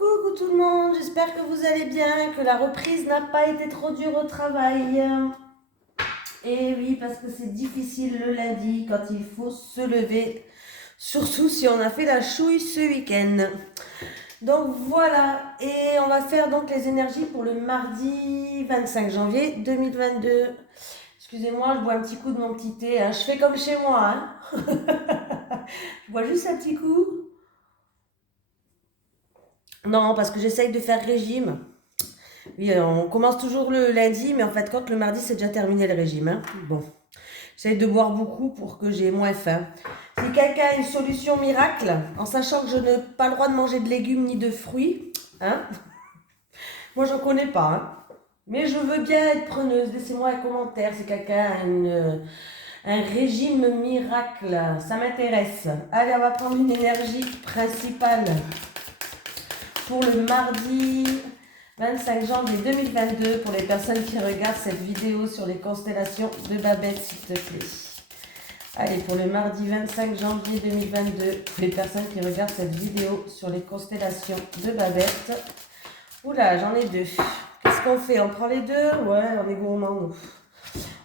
Coucou tout le monde, j'espère que vous allez bien, que la reprise n'a pas été trop dure au travail. Et oui, parce que c'est difficile le lundi quand il faut se lever, surtout si on a fait la chouille ce week-end. Donc voilà, et on va faire donc les énergies pour le mardi 25 janvier 2022. Excusez-moi, je bois un petit coup de mon petit thé, hein. Je fais comme chez moi, hein. Je bois juste un petit coup. Non, parce que j'essaye de faire régime. Oui, on commence toujours le lundi, mais en fait, quand le mardi, c'est déjà terminé le régime, hein. Bon, j'essaye de boire beaucoup pour que j'ai moins faim. Si quelqu'un a une solution miracle, en sachant que je n'ai pas le droit de manger de légumes ni de fruits, hein, moi, j'en connais pas, hein. Mais je veux bien être preneuse. Laissez-moi un commentaire si quelqu'un a un régime miracle. Ça m'intéresse. Allez, on va prendre une énergie principale pour le mardi 25 janvier 2022 pour les personnes qui regardent cette vidéo sur les constellations de Babette, s'il te plaît. Allez, pour le mardi 25 janvier 2022, pour les personnes qui regardent cette vidéo sur les constellations de Babette. Oula, j'en ai deux. Qu'est-ce qu'on fait? On prend les deux? Ouais, on est gourmand, nous.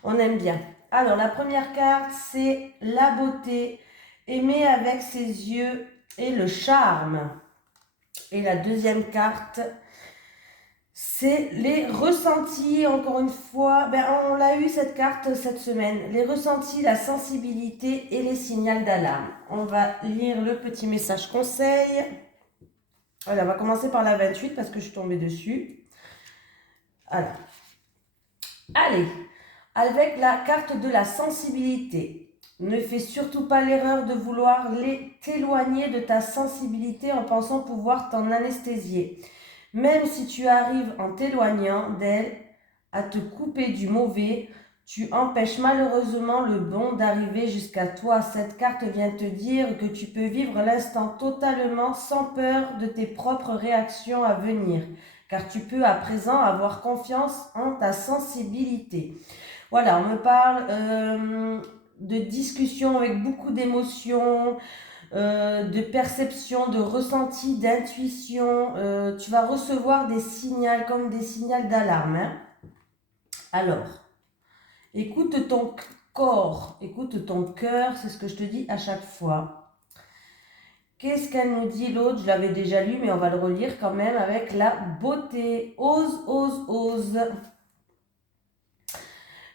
On aime bien. Alors, la première carte, c'est la beauté, aimer avec ses yeux et le charme. Et la deuxième carte, c'est les ressentis, encore une fois, on l'a eu cette carte cette semaine, les ressentis, la sensibilité et les signaux d'alarme. On va lire le petit message conseil. Voilà, on va commencer par la 28 parce que je suis tombée dessus. Voilà. Allez, avec la carte de la sensibilité, ne fais surtout pas l'erreur de vouloir t'éloigner de ta sensibilité en pensant pouvoir t'en anesthésier. Même si tu arrives en t'éloignant d'elle à te couper du mauvais, tu empêches malheureusement le bon d'arriver jusqu'à toi. Cette carte vient te dire que tu peux vivre l'instant totalement sans peur de tes propres réactions à venir, car tu peux à présent avoir confiance en ta sensibilité. Voilà, on me parle de discussions avec beaucoup d'émotions, de perception, de ressenti, d'intuition. Tu vas recevoir des signaux comme des signaux d'alarme, hein. Alors, écoute ton corps, écoute ton cœur, c'est ce que je te dis à chaque fois. Qu'est-ce qu'elle nous dit l'autre? Je l'avais déjà lu, mais on va le relire quand même avec la beauté. Ose, ose, ose.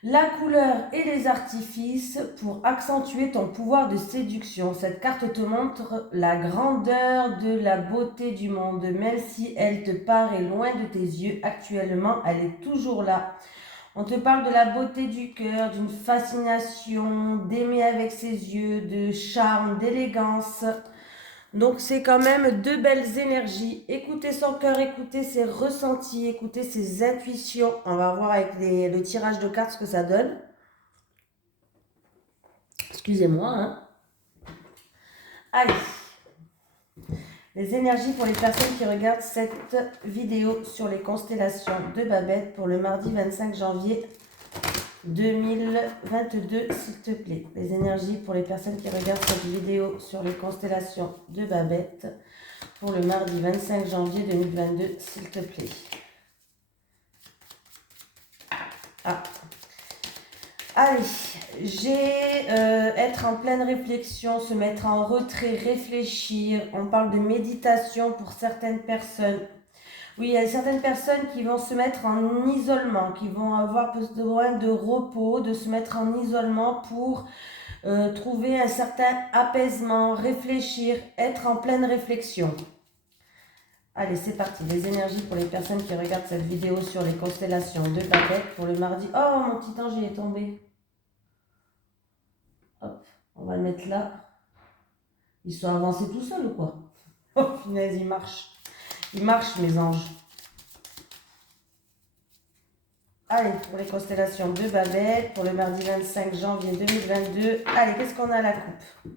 La couleur et les artifices pour accentuer ton pouvoir de séduction. Cette carte te montre la grandeur de la beauté du monde. Même si elle te paraît loin de tes yeux actuellement, elle est toujours là. On te parle de la beauté du cœur, d'une fascination, d'aimer avec ses yeux, de charme, d'élégance. Donc c'est quand même deux belles énergies. Écoutez son cœur, écoutez ses ressentis, écoutez ses intuitions. On va voir avec le tirage de cartes ce que ça donne. Excusez-moi, hein. Allez. Les énergies pour les personnes qui regardent cette vidéo sur les constellations de Babette pour le mardi 25 janvier 2022, s'il te plaît. Les énergies pour les personnes qui regardent cette vidéo sur les constellations de Babette pour le mardi 25 janvier 2022, s'il te plaît. Ah. Allez, j'ai être en pleine réflexion, se mettre en retrait, réfléchir. On parle de méditation pour certaines personnes. Oui, il y a certaines personnes qui vont se mettre en isolement, qui vont avoir besoin de repos, de se mettre en isolement pour trouver un certain apaisement, réfléchir, être en pleine réflexion. Allez, c'est parti. Les énergies pour les personnes qui regardent cette vidéo sur les constellations de Babette pour le mardi. Oh, mon petit ange, il est tombé. Hop, on va le mettre là. Ils sont avancés tout seuls ou quoi? Oh, punaise, ils marchent. Ils marchent, mes anges. Allez, pour les constellations de Babette, pour le mardi 25 janvier 2022. Allez, qu'est-ce qu'on a à la coupe?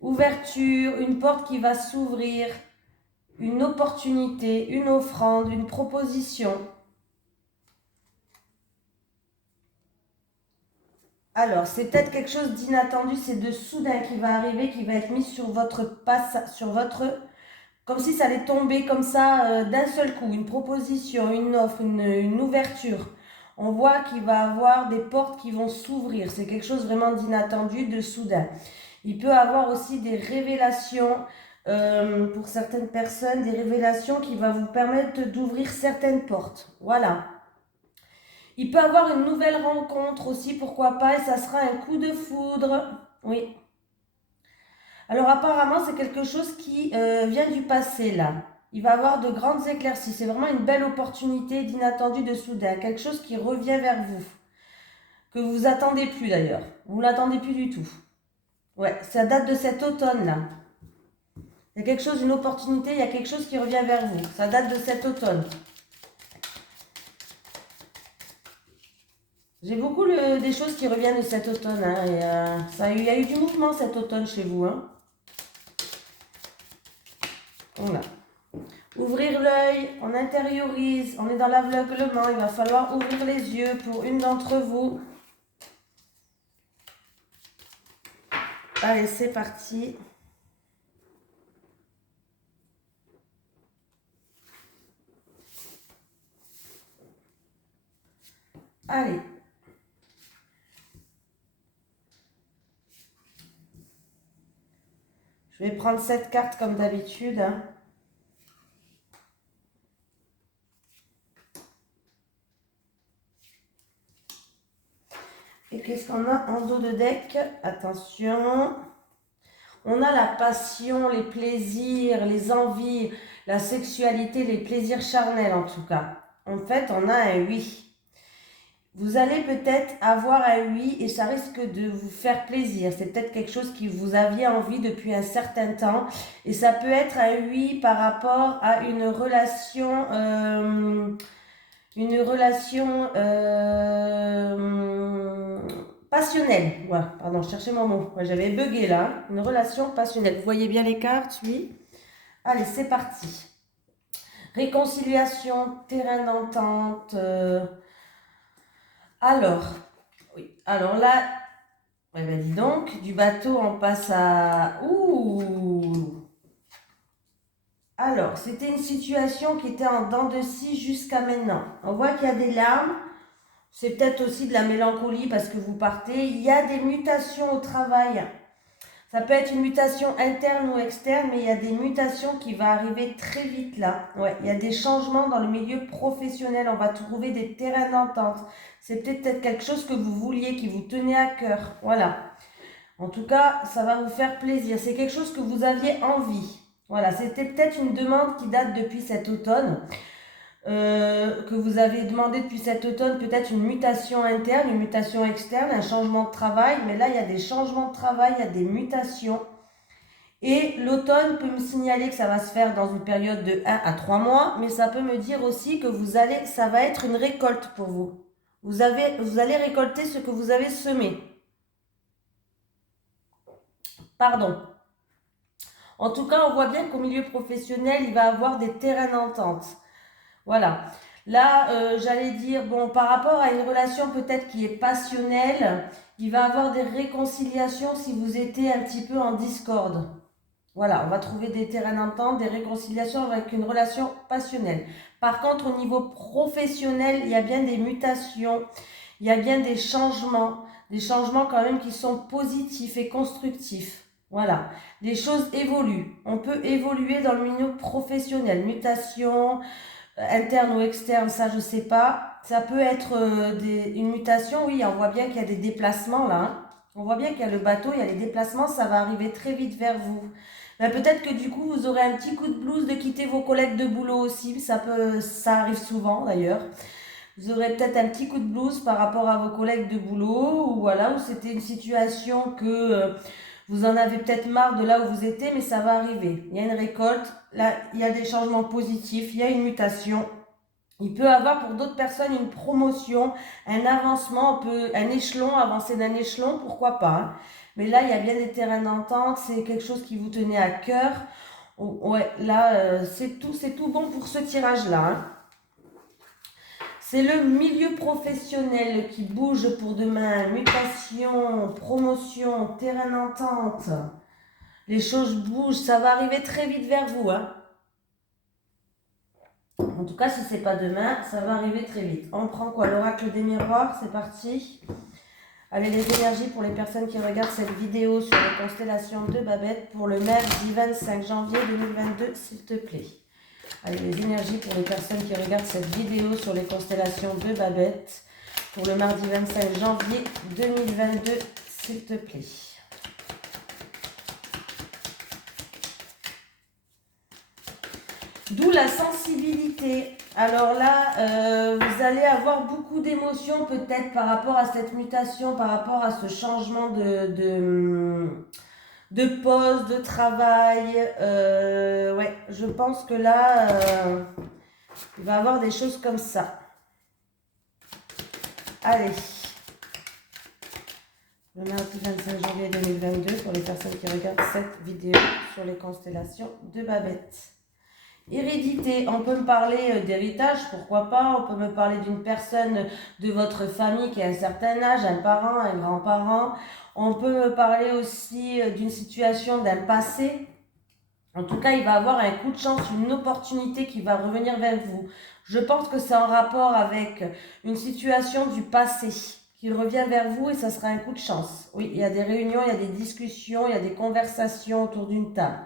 Ouverture, une porte qui va s'ouvrir, une opportunité, une offrande, une proposition. Alors, c'est peut-être quelque chose d'inattendu, c'est de soudain qui va arriver, qui va être mis sur votre comme si ça allait tomber comme ça d'un seul coup, une proposition, une offre, une ouverture. On voit qu'il va avoir des portes qui vont s'ouvrir. C'est quelque chose vraiment d'inattendu, de soudain. Il peut avoir aussi des révélations pour certaines personnes, des révélations qui vont vous permettre d'ouvrir certaines portes. Voilà. Il peut avoir une nouvelle rencontre aussi, pourquoi pas, et ça sera un coup de foudre. Oui. Alors apparemment, c'est quelque chose qui vient du passé là. Il va avoir de grandes éclaircies. C'est vraiment une belle opportunité d'inattendu, de soudain. Quelque chose qui revient vers vous. Que vous attendez plus d'ailleurs. Vous ne l'attendez plus du tout. Ouais, ça date de cet automne là. Il y a quelque chose, une opportunité, il y a quelque chose qui revient vers vous. Ça date de cet automne. J'ai beaucoup des choses qui reviennent de cet automne. Hein, et, il y a eu du mouvement cet automne chez vous. Hein. Voilà. Ouvrir l'œil, on intériorise, on est dans l'aveuglement. Il va falloir ouvrir les yeux pour une d'entre vous. Allez, c'est parti. Allez. Je vais prendre cette carte comme d'habitude. Hein. Et qu'est-ce qu'on a en dos de deck? Attention. On a la passion, les plaisirs, les envies, la sexualité, les plaisirs charnels en tout cas. En fait, on a un oui. Vous allez peut-être avoir un oui et ça risque de vous faire plaisir. C'est peut-être quelque chose que vous aviez envie depuis un certain temps. Et ça peut être un oui par rapport à une relation... passionnelle. Ouais, pardon, je cherchais mon mot. Ouais, j'avais bugué là. Une relation passionnelle. Vous voyez bien les cartes, oui. Allez, c'est parti. Réconciliation, terrain d'entente. Alors, oui. Alors là, eh ben dis donc, du bateau, on passe à... Ouh! Alors, c'était une situation qui était en dents de scie jusqu'à maintenant. On voit qu'il y a des larmes. C'est peut-être aussi de la mélancolie parce que vous partez. Il y a des mutations au travail. Ça peut être une mutation interne ou externe, mais il y a des mutations qui vont arriver très vite là. Ouais, il y a des changements dans le milieu professionnel. On va trouver des terrains d'entente. C'est peut-être quelque chose que vous vouliez, qui vous tenait à cœur. Voilà. En tout cas, ça va vous faire plaisir. C'est quelque chose que vous aviez envie. Voilà, c'était peut-être une demande qui date depuis cet automne. Que vous avez demandé depuis cet automne, peut-être une mutation interne, une mutation externe, un changement de travail. Mais là, il y a des changements de travail, il y a des mutations. Et l'automne peut me signaler que ça va se faire dans une période de 1 à 3 mois, mais ça peut me dire aussi que ça va être une récolte pour vous. Vous allez récolter ce que vous avez semé. Pardon. En tout cas, on voit bien qu'au milieu professionnel, il va avoir des terrains d'entente. Voilà. Là, j'allais dire, bon, par rapport à une relation peut-être qui est passionnelle, il va avoir des réconciliations si vous étiez un petit peu en discorde. Voilà, on va trouver des terrains d'entente, des réconciliations avec une relation passionnelle. Par contre, au niveau professionnel, il y a bien des mutations, il y a bien des changements quand même qui sont positifs et constructifs. Voilà, les choses évoluent. On peut évoluer dans le milieu professionnel, mutation, interne ou externe, ça je sais pas. Ça peut être une mutation, oui, on voit bien qu'il y a des déplacements là. Hein. On voit bien qu'il y a le bateau, il y a les déplacements, ça va arriver très vite vers vous. Mais peut-être que du coup, vous aurez un petit coup de blues de quitter vos collègues de boulot aussi. Ça arrive souvent d'ailleurs. Vous aurez peut-être un petit coup de blues par rapport à vos collègues de boulot ou voilà, où c'était une situation que vous en avez peut-être marre de là où vous étiez, mais ça va arriver. Il y a une récolte, là, il y a des changements positifs, il y a une mutation. Il peut y avoir pour d'autres personnes une promotion, un avancement, un échelon, avancer d'un échelon, pourquoi pas. Hein. Mais là, il y a bien des terrains d'entente, c'est quelque chose qui vous tenait à cœur. Ouais, là, c'est tout bon pour ce tirage-là. Hein. C'est le milieu professionnel qui bouge pour demain. Mutation, promotion, terrain d'entente. Les choses bougent, ça va arriver très vite vers vous. Hein. En tout cas, si c'est pas demain, ça va arriver très vite. On prend quoi? L'oracle des miroirs, c'est parti. Allez, les énergies pour les personnes qui regardent cette vidéo sur les constellations de Babette pour le mercredi 25 janvier 2022, s'il te plaît. Allez, les énergies pour les personnes qui regardent cette vidéo sur les constellations de Babette pour le mardi 25 janvier 2022, s'il te plaît. D'où la sensibilité. Alors là, vous allez avoir beaucoup d'émotions peut-être par rapport à cette mutation, par rapport à ce changement de poste, de travail. Ouais, je pense que là, il va y avoir des choses comme ça. Allez. Le mardi 25 janvier 2022 pour les personnes qui regardent cette vidéo sur les constellations de Babette. Hérédité, on peut me parler d'héritage, pourquoi pas, on peut me parler d'une personne de votre famille qui a un certain âge, un parent, un grand-parent, on peut me parler aussi d'une situation d'un passé. En tout cas, il va avoir un coup de chance, une opportunité qui va revenir vers vous. Je pense que c'est en rapport avec une situation du passé qui revient vers vous et ça sera un coup de chance. Oui, il y a des réunions, il y a des discussions, il y a des conversations autour d'une table.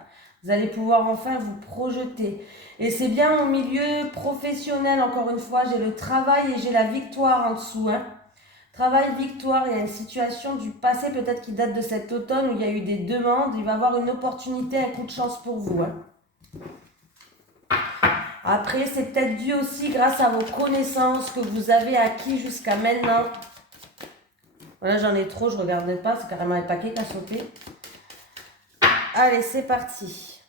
Vous allez pouvoir enfin vous projeter. Et c'est bien au milieu professionnel, encore une fois, j'ai le travail et j'ai la victoire en dessous. Hein. Travail, victoire, il y a une situation du passé peut-être qui date de cet automne où il y a eu des demandes. Il va y avoir une opportunité, un coup de chance pour vous. Hein. Après, c'est peut-être dû aussi grâce à vos connaissances que vous avez acquis jusqu'à maintenant. Voilà, j'en ai trop, je ne regarde pas, c'est carrément un paquet qui a sauté. Allez, c'est parti.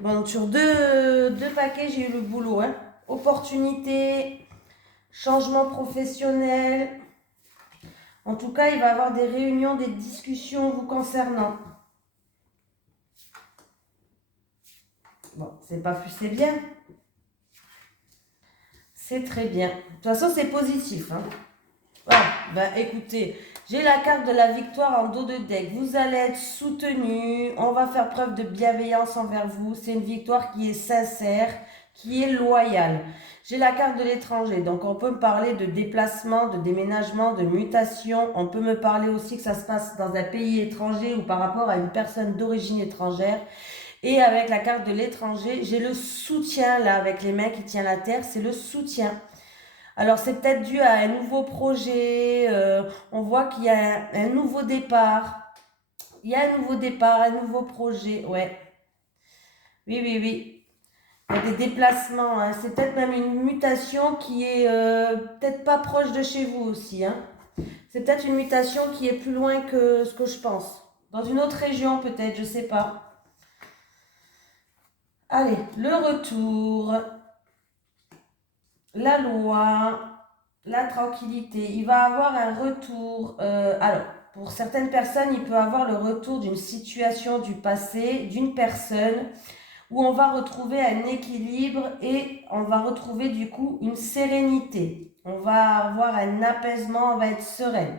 Bon, sur deux paquets, j'ai eu le boulot. Hein. Opportunité, changement professionnel. En tout cas, il va y avoir des réunions, des discussions vous concernant. Bon, c'est pas plus, c'est bien. C'est très bien. De toute façon, c'est positif. Hein. Voilà, ben écoutez, j'ai la carte de la victoire en dos de deck. Vous allez être soutenu, on va faire preuve de bienveillance envers vous. C'est une victoire qui est sincère, qui est loyale. J'ai la carte de l'étranger, donc on peut me parler de déplacement, de déménagement, de mutation. On peut me parler aussi que ça se passe dans un pays étranger ou par rapport à une personne d'origine étrangère. Et avec la carte de l'étranger, j'ai le soutien là, avec les mains qui tiennent la terre, c'est le soutien. Alors, c'est peut-être dû à un nouveau projet. On voit qu'il y a un nouveau départ. Il y a un nouveau départ, un nouveau projet. Ouais. Oui, oui, oui. Il y a des déplacements. Hein. C'est peut-être même une mutation qui est peut-être pas proche de chez vous aussi. Hein. C'est peut-être une mutation qui est plus loin que ce que je pense. Dans une autre région, peut-être, je sais pas. Allez, le retour. La loi. La tranquillité, il va avoir un retour. Alors, pour certaines personnes, il peut avoir le retour d'une situation du passé, d'une personne, où on va retrouver un équilibre et on va retrouver du coup une sérénité. On va avoir un apaisement, on va être sereine.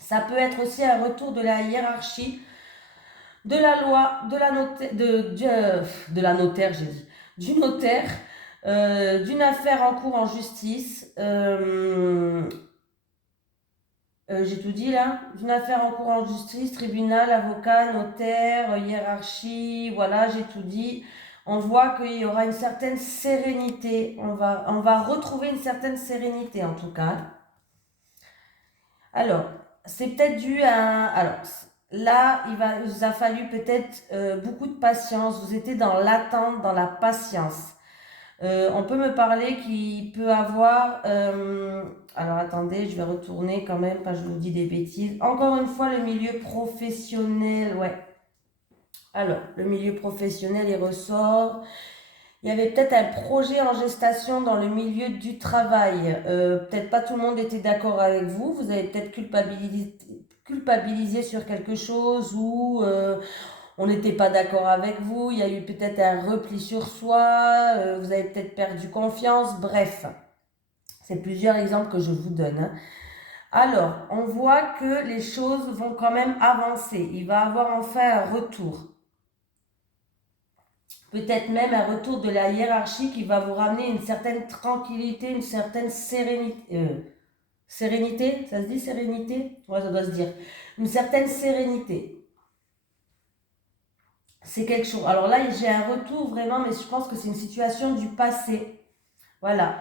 Ça peut être aussi un retour de la hiérarchie, de la loi, de la notaire, de la notaire, j'ai dit, du notaire, d'une affaire en cours en justice. J'ai tout dit là, d'une affaire en cours en justice, tribunal, avocat, notaire, hiérarchie, voilà, j'ai tout dit. On voit qu'il y aura une certaine sérénité, on va retrouver une certaine sérénité en tout cas. Alors, c'est peut-être dû à... Alors, là, il vous a fallu peut-être beaucoup de patience, vous étiez dans l'attente, dans la patience. On peut me parler qu'il peut avoir... alors attendez, je vais retourner quand même, pas je vous dis des bêtises. Encore une fois, le milieu professionnel, ouais. Alors, le milieu professionnel, il ressort. Il y avait peut-être un projet en gestation dans le milieu du travail. Peut-être pas tout le monde était d'accord avec vous. Vous avez peut-être culpabilisé sur quelque chose ou... on n'était pas d'accord avec vous, il y a eu peut-être un repli sur soi, vous avez peut-être perdu confiance, bref. C'est plusieurs exemples que je vous donne. Hein. Alors, on voit que les choses vont quand même avancer. Il va avoir enfin un retour. peut-être même un retour de la hiérarchie qui va vous ramener une certaine tranquillité, une certaine sérénité. Sérénité, ça se dit sérénité? Ouais, ça doit se dire. Une certaine sérénité. C'est quelque chose. Alors là, j'ai un retour vraiment, mais je pense que c'est une situation du passé. Voilà.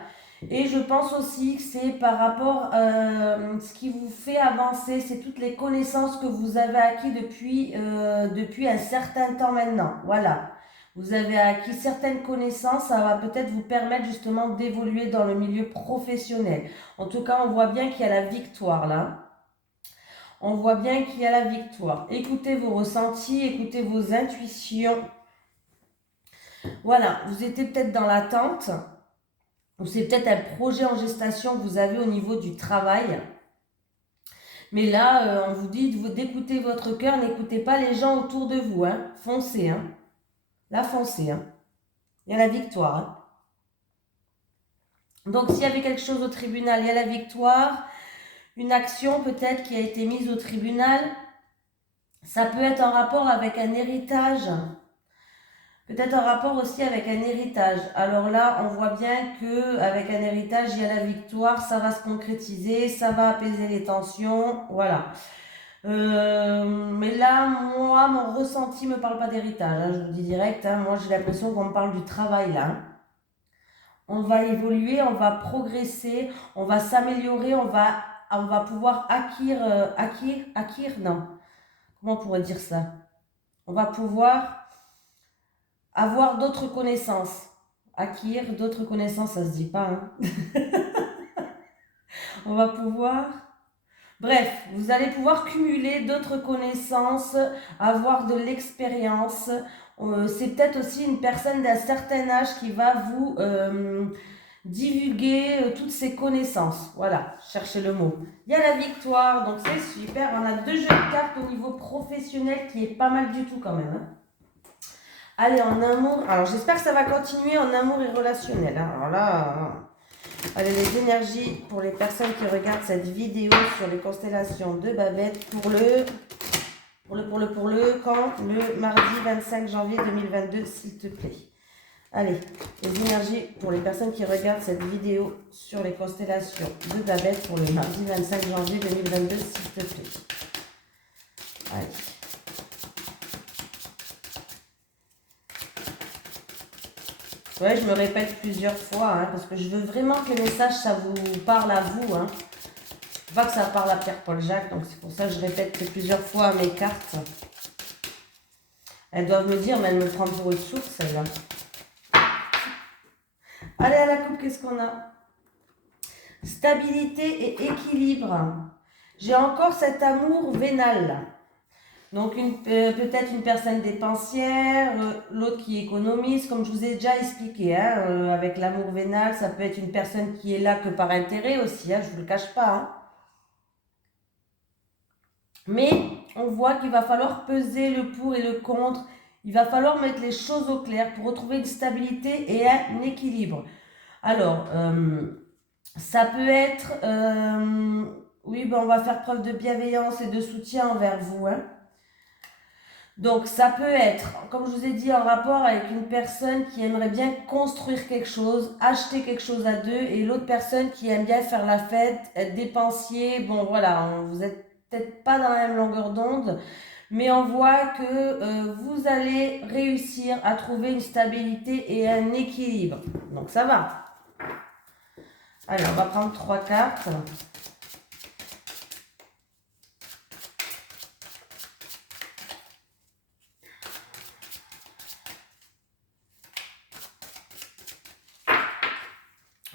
Et je pense aussi que c'est par rapport ce qui vous fait avancer, c'est toutes les connaissances que vous avez acquis depuis un certain temps maintenant. Voilà. Vous avez acquis certaines connaissances, ça va peut-être vous permettre justement d'évoluer dans le milieu professionnel. En tout cas, on voit bien qu'il y a la victoire là. On voit bien qu'il y a la victoire. Écoutez vos ressentis, écoutez vos intuitions. Voilà, vous étiez peut-être dans l'attente, ou c'est peut-être un projet en gestation que vous avez au niveau du travail. Mais là, on vous dit d'écouter votre cœur, n'écoutez pas les gens autour de vous. Hein. Foncez. Hein. Là, foncez. Hein. Il y a la victoire. Hein. Donc, s'il y avait quelque chose au tribunal, il y a la victoire. Une action peut-être qui a été mise au tribunal. Ça peut être en rapport avec un héritage. Peut-être en rapport aussi avec un héritage. Alors là, on voit bien que avec un héritage, il y a la victoire, ça va se concrétiser, ça va apaiser les tensions, voilà. Mais là, moi, mon ressenti me parle pas d'héritage, hein, je vous dis direct. Hein, moi, j'ai l'impression qu'on me parle du travail là. Hein. On va évoluer, on va progresser, on va s'améliorer, on va pouvoir acquérir, non. Comment on pourrait dire ça? On va pouvoir avoir d'autres connaissances. Acquérir d'autres connaissances, ça se dit pas. Hein. On va pouvoir... Bref, vous allez pouvoir cumuler d'autres connaissances, avoir de l'expérience. C'est peut-être aussi une personne d'un certain âge qui va vous divulguer toutes ses connaissances. Voilà, cherchez le mot. Il y a la victoire, donc c'est super. On a 2 jeux de cartes au niveau professionnel qui est pas mal du tout quand même. Hein. Allez, en amour. Alors, j'espère que ça va continuer en amour et relationnel. Hein. Alors là, allez, les énergies pour les personnes qui regardent cette vidéo sur les constellations de Babette pour le quand? Le mardi 25 janvier 2022, s'il te plaît. Allez, les énergies pour les personnes qui regardent cette vidéo sur les constellations de Babette pour le mardi 25 janvier 2022, s'il te plaît. Allez. Ouais, je me répète plusieurs fois, hein, parce que je veux vraiment que le message, ça vous parle à vous. Hein. Pas que ça parle à Pierre-Paul Jacques, donc c'est pour ça que je répète plusieurs fois mes cartes. Elles doivent me dire, mais elles me prennent pour une source, celle-là. Allez, à la coupe, qu'est-ce qu'on a? Stabilité et équilibre. J'ai encore cet amour vénal. Donc, peut-être une personne dépensière, l'autre qui économise, comme je vous ai déjà expliqué, hein, avec l'amour vénal, ça peut être une personne qui est là que par intérêt aussi, hein, je ne vous le cache pas. Hein. Mais on voit qu'il va falloir peser le pour et le contre, il va falloir mettre les choses au clair pour retrouver une stabilité et un équilibre. Alors, ça peut être, oui, ben on va faire preuve de bienveillance et de soutien envers vous, hein. Donc, ça peut être, comme je vous ai dit, en rapport avec une personne qui aimerait bien construire quelque chose, acheter quelque chose à deux, et l'autre personne qui aime bien faire la fête, être dépensier. Bon, voilà, vous n'êtes peut-être pas dans la même longueur d'onde, mais on voit que vous allez réussir à trouver une stabilité et un équilibre. Donc, ça va. Allez, on va prendre 3 cartes.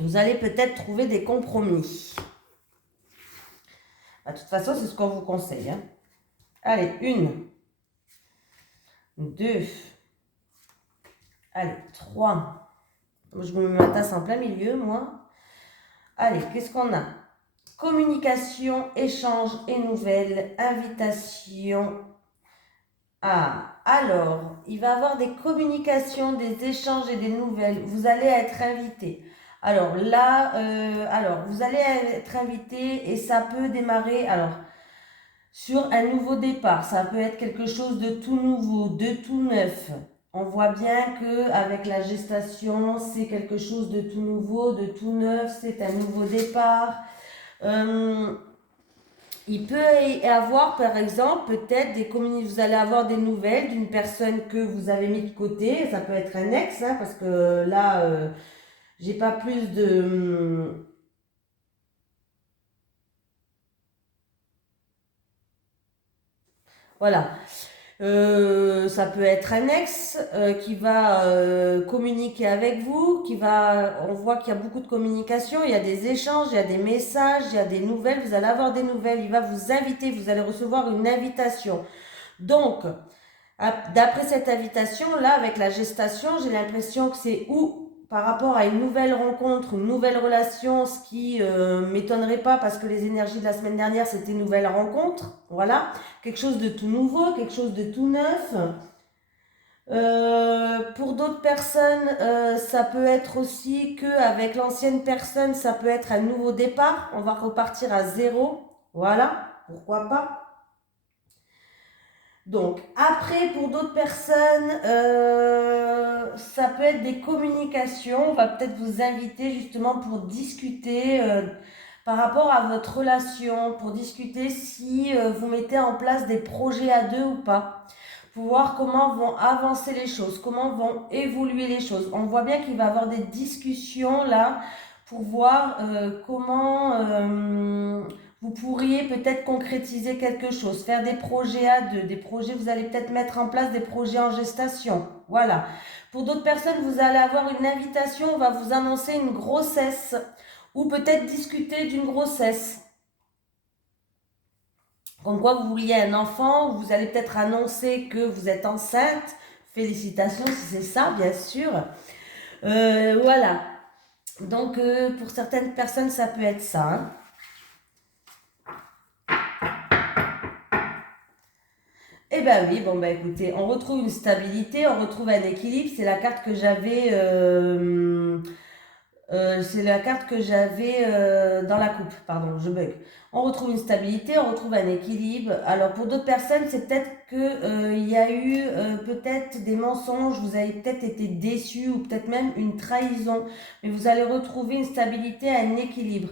Vous allez peut-être trouver des compromis. De toute façon, c'est ce qu'on vous conseille. Hein. Allez, 1, 2, allez, 3. Je me mets ma tasse en plein milieu, moi. Allez, qu'est-ce qu'on a? Communication, échange et nouvelles, invitation. Ah, alors, il va y avoir des communications, des échanges et des nouvelles. Vous allez être invité. Alors là, vous allez être invité et ça peut démarrer sur un nouveau départ. Ça peut être quelque chose de tout nouveau, de tout neuf. On voit bien que avec la gestation, c'est quelque chose de tout nouveau, de tout neuf, c'est un nouveau départ. Il peut y avoir, par exemple, peut-être vous allez avoir des nouvelles d'une personne que vous avez mis de côté. Ça peut être un ex, hein, parce que là, j'ai pas plus de. Voilà. Ça peut être un ex qui va communiquer avec vous, on voit qu'il y a beaucoup de communication, il y a des échanges, il y a des messages, il y a des nouvelles, vous allez avoir des nouvelles, il va vous inviter, vous allez recevoir une invitation. Donc, d'après cette invitation-là, avec la gestation, j'ai l'impression que c'est ou par rapport à une nouvelle rencontre, une nouvelle relation, ce qui m'étonnerait pas parce que les énergies de la semaine dernière, c'était une nouvelle rencontre. Voilà, quelque chose de tout nouveau, quelque chose de tout neuf. Pour d'autres personnes, ça peut être aussi qu'avec l'ancienne personne, ça peut être un nouveau départ. On va repartir à zéro. Voilà, pourquoi pas. Donc, après, pour d'autres personnes, ça peut être des communications. On va peut-être vous inviter justement pour discuter par rapport à votre relation, pour discuter si vous mettez en place des projets à deux ou pas, pour voir comment vont avancer les choses, comment vont évoluer les choses. On voit bien qu'il va y avoir des discussions là pour voir comment vous pourriez peut-être concrétiser quelque chose, faire des projets à deux, des projets, vous allez peut-être mettre en place des projets en gestation. Voilà. Pour d'autres personnes, vous allez avoir une invitation, on va vous annoncer une grossesse ou peut-être discuter d'une grossesse. Comme quoi vous vouliez un enfant, ou vous allez peut-être annoncer que vous êtes enceinte. Félicitations si c'est ça, bien sûr. Voilà. Donc, pour certaines personnes, ça peut être ça. Hein. Eh ben oui, bon ben écoutez, on retrouve une stabilité, on retrouve un équilibre. C'est la carte que j'avais, dans la coupe. Pardon, je bug. On retrouve une stabilité, on retrouve un équilibre. Alors pour d'autres personnes, c'est peut-être que il y a eu peut-être des mensonges, vous avez peut-être été déçus ou peut-être même une trahison, mais vous allez retrouver une stabilité, un équilibre.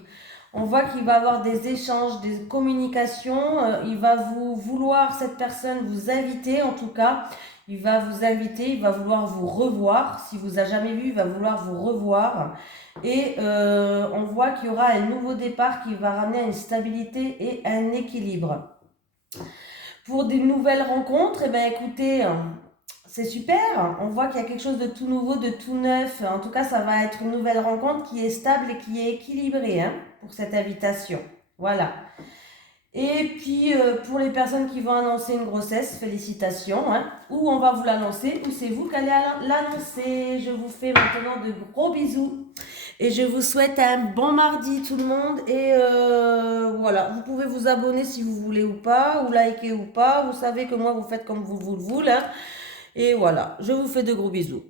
On voit qu'il va y avoir des échanges, des communications. Il va vous vouloir, cette personne, vous inviter en tout cas. Il va vous inviter, il va vouloir vous revoir. Si vous a jamais vu, il va vouloir vous revoir. Et on voit qu'il y aura un nouveau départ qui va ramener une stabilité et un équilibre. Pour des nouvelles rencontres, eh ben écoutez, c'est super. On voit qu'il y a quelque chose de tout nouveau, de tout neuf. En tout cas, ça va être une nouvelle rencontre qui est stable et qui est équilibrée pour cette invitation. Voilà. Et puis, pour les personnes qui vont annoncer une grossesse, félicitations. Ou on va vous l'annoncer, ou c'est vous qui allez l'annoncer. Je vous fais maintenant de gros bisous. Et je vous souhaite un bon mardi tout le monde. Et voilà, vous pouvez vous abonner si vous voulez ou pas, ou liker ou pas. Vous savez que moi, vous faites comme vous le voulez. Et voilà, je vous fais de gros bisous.